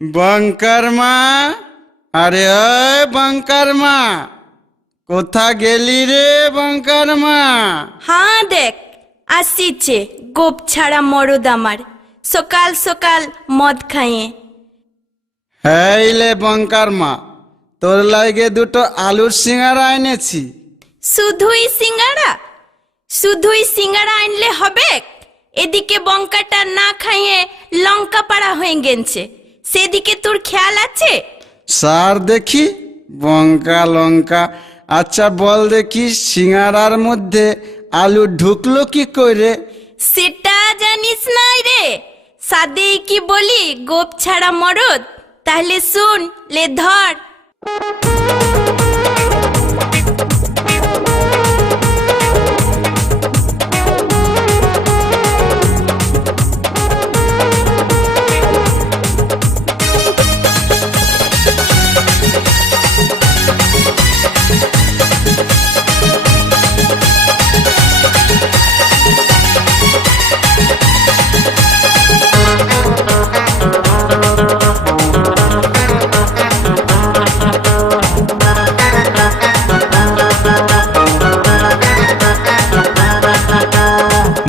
Bunker माँ, अरे ओए बंकर माँ, कोथा गेली रे बंकर माँ? हाँ देख आसीचे गोप छाड़ा मरद आमार सकाल सकाल मद खाइए। हेले बंकर माँ, तोर लागे दुटो आलूर सिंगारा এনেছি। শুধুই সিঙ্গারা শুধুই সিঙ্গারা আনলে হবে? এদিকে বঙ্কাটা না খাইয়ে লঙ্কা পাড়া হয়ে গেছে, সেদিকে তোর খেয়াল আছে? সার দেখি বঙ্কা লঙ্কা। আচ্ছা বল দেখি সিঙ্গারার মধ্যে আলু ঢুকলো কি করে? সেটা জানিস না রে? সাদেই কি বলি গোপ ছাড়া মরদ? তাহলে শুন লে ধর।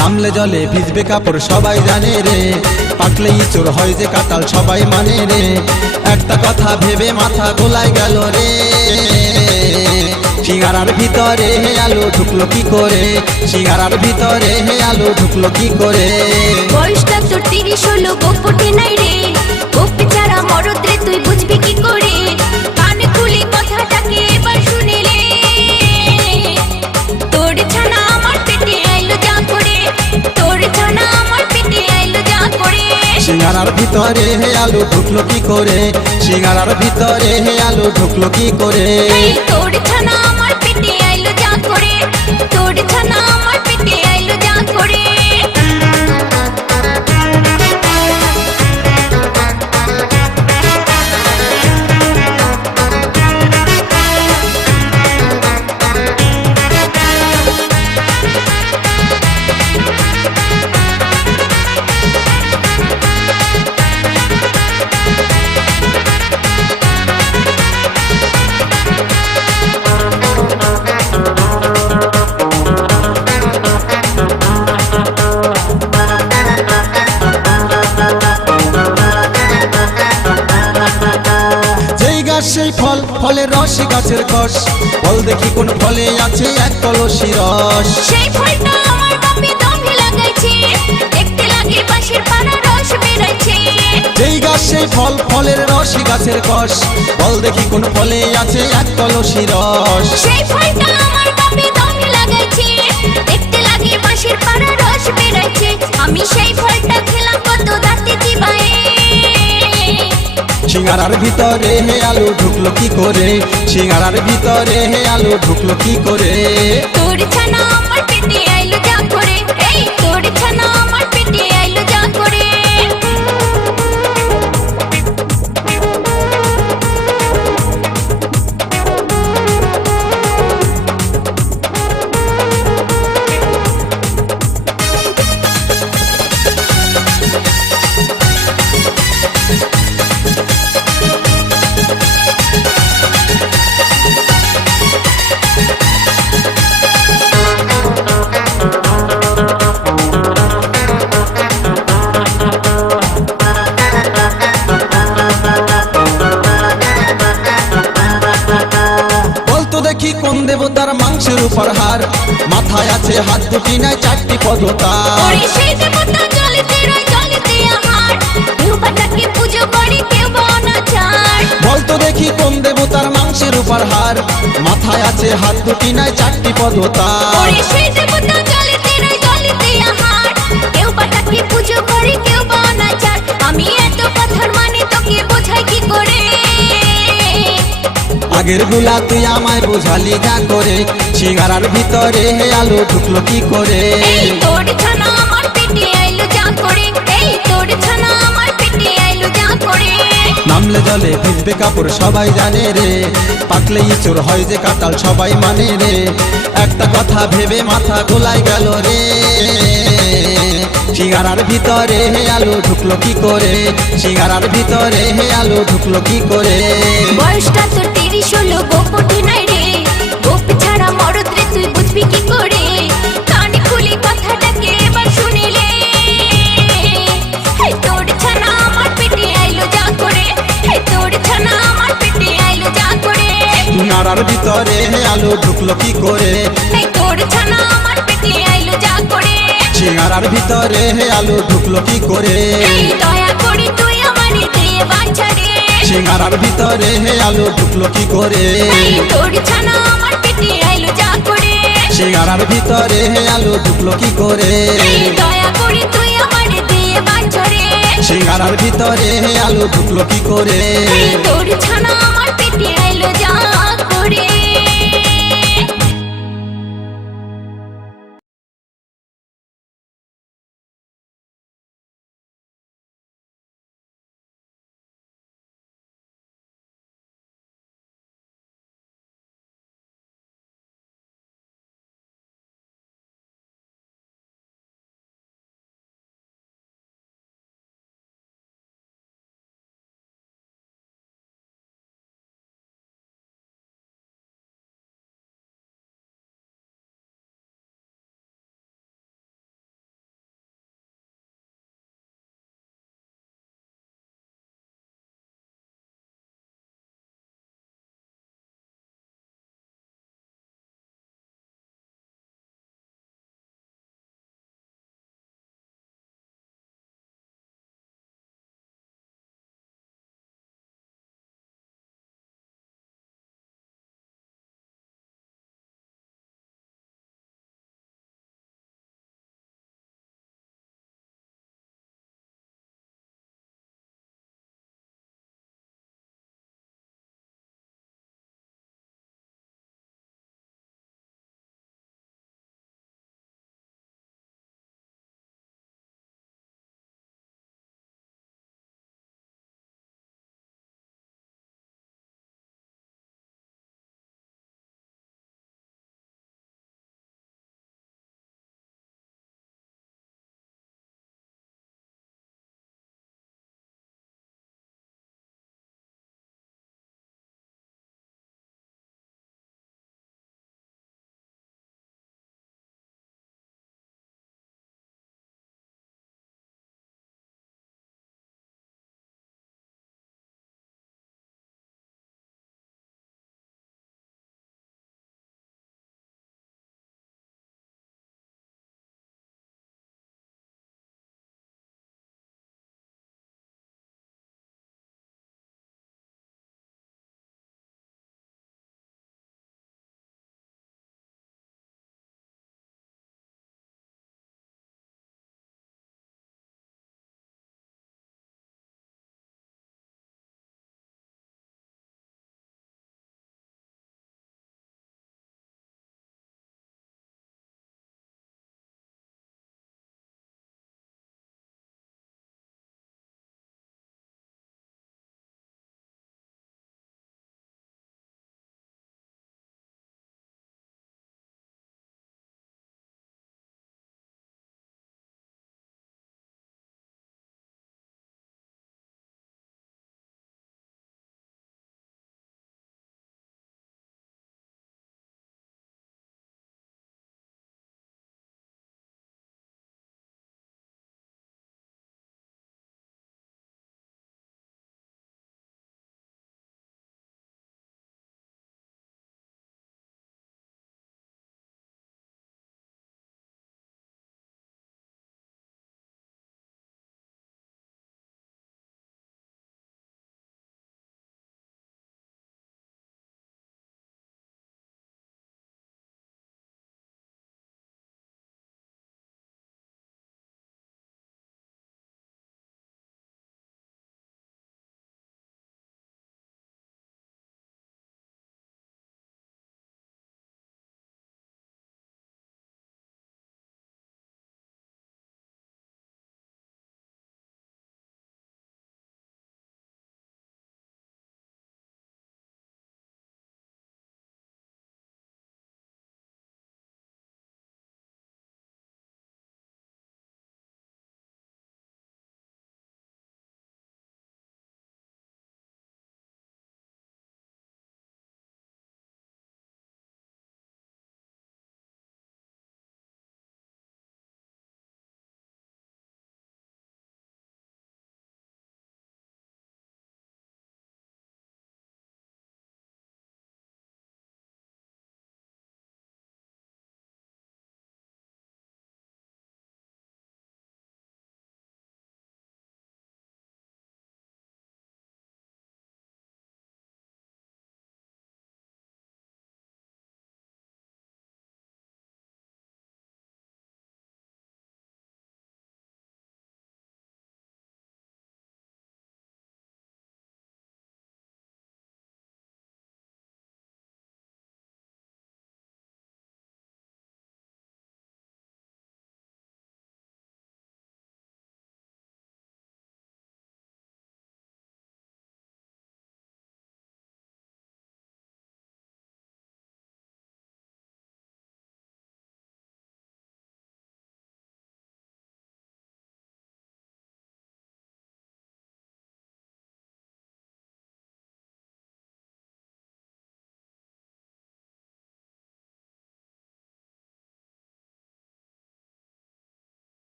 নামলে জলে ভিজবে কাপড় সবাই জানে রে, পাকলেই চোর হয় যে কাটাল সবাই মানে রে। একটা কথা ভেবে মাথা গোলায় গেল রে, সিঙ্গারার ভিতরে হে আলু ঢুকলো কি করে? সিঙ্গারার ভিতরে হে আলু ঢুকলো কি করে? বয়সটা তোর 30 হলো, গোপ ওঠে নাই রে। গোপ ছাড়া মরদ রে, তুই বুঝবি কি করে? কানে খুলি কথাটাকে এবার শুনিলে, তোর ছানা আমার পেটে আইলো যা করে, তোর ছানা আমার পেটে আইলো যা করে। সিঙ্গারার ভিতরে হে আলু ঢুকলো কি করে? সিঙ্গারার ভিতরে হে আলু ঢুকলো কি করে? এই তোর ছানা আমার পেটে আইলো যা করে, তোর ছানা আমার পেটে আইলো যা করে। সেই ফল, ফলের রস গাছের কষ, বল দেখি কোন ফলে আছে এক কলসি রস। সেই ফলটা আমার বাপে দমে লাগাইছে, দেখতে লাগে বাঁশের পানা রস বেরাইছে। যেই গাছ সেই ফল, ফলের রস গাছের কষ, বল দেখি কোন ফলে আছে এক কলসি রস। সেই ফলটা আমার বাপে দমে লাগাইছে, দেখতে লাগে বাঁশের পানা রস বেরাইছে। আমি সেই ফলটা খেলাম কত দাঁতে চিবায়ে। সিঙ্গারার ভিতরে হে আলু ঢুকলো কি করে? সিঙ্গারার ভিতরে হে আলু ঢুকলো কি করে? তোর ছানা আমার পেটে আইলো যা করে, এই তোর ছানা আমার পেটে আইলো যা করে। দেখি কোন দেবতার মাংসের উপর হার, মাথায় আছে হাত দুটি নাই চারটি পদতা। ওরে সেই দেবতা জলেতে রয় জলেতে আমার, কেউ বা তাকে পুজো করে কেউ বা অনাচার। বলতো দেখি কোন দেবতার মাংসের উপর হার, মাথায় আছে হাত দুটি নাই চারটি পদতা। ওরে সেই দেবতা জলেতে রয় জলেতে আমার, কেউ বা তাকে পুজো করে কেউ বা অনাচার। আমি এত কথার মানে তোকে বোঝাই কি করে? আগের গুলা তুই আমায় বোঝালি যা করে, সিঙ্গারার ভিতরে হে আলু ঢুকলো কি করে? এই তোর ছানা আমার পেটে আইলো যা করে, এই তোর ছানা আমার পেটে আইলো যা করে। নামলে জলে ভিজবে কাপড় সবাই জানে রে, পাকলেই চোর হয় যে কাটাল সবাই মানে রে। একটা কথা ভেবে মাথা গোলায় গেল রে, সিঙ্গারার ভিতরে আলু ঢুকলো কি করে, সিঙ্গারার ভিতরে আলু ঢুকলো কি করে। বয়সটা তোর 30 হলো, গোপ ওঠে নাই রে, গোপ ছাড়া মরদ রে তুই বুঝবি কি করে। কান খুলে কথাটাকে এবার শুনিলে, হে তোর ছানা আমার পেটে আইলো যা করে, হে তোর ছানা আমার পেটে আইলো যা করে। সিঙ্গারার ভিতরে আলু ঢুকলো কি করে, হে তোর ছানা আমার পেটে আইলো যা করে। সিঙ্গারার ভিতরে আলু ঢুকলো কি করে। এই দয়া করে তুই আমারে দে বাছা রে, সিঙ্গারার ভিতরে আলু ঢুকলো কি করে। এই তোর ছানা আমার পেটে আইলো যা করে। সিঙ্গারার ভিতরে আলু ঢুকলো কি করে। এই দয়া করে তুই আমারে দে বাছা রে, সিঙ্গারার ভিতরে আলু ঢুকলো কি করে। এই তোর ছানা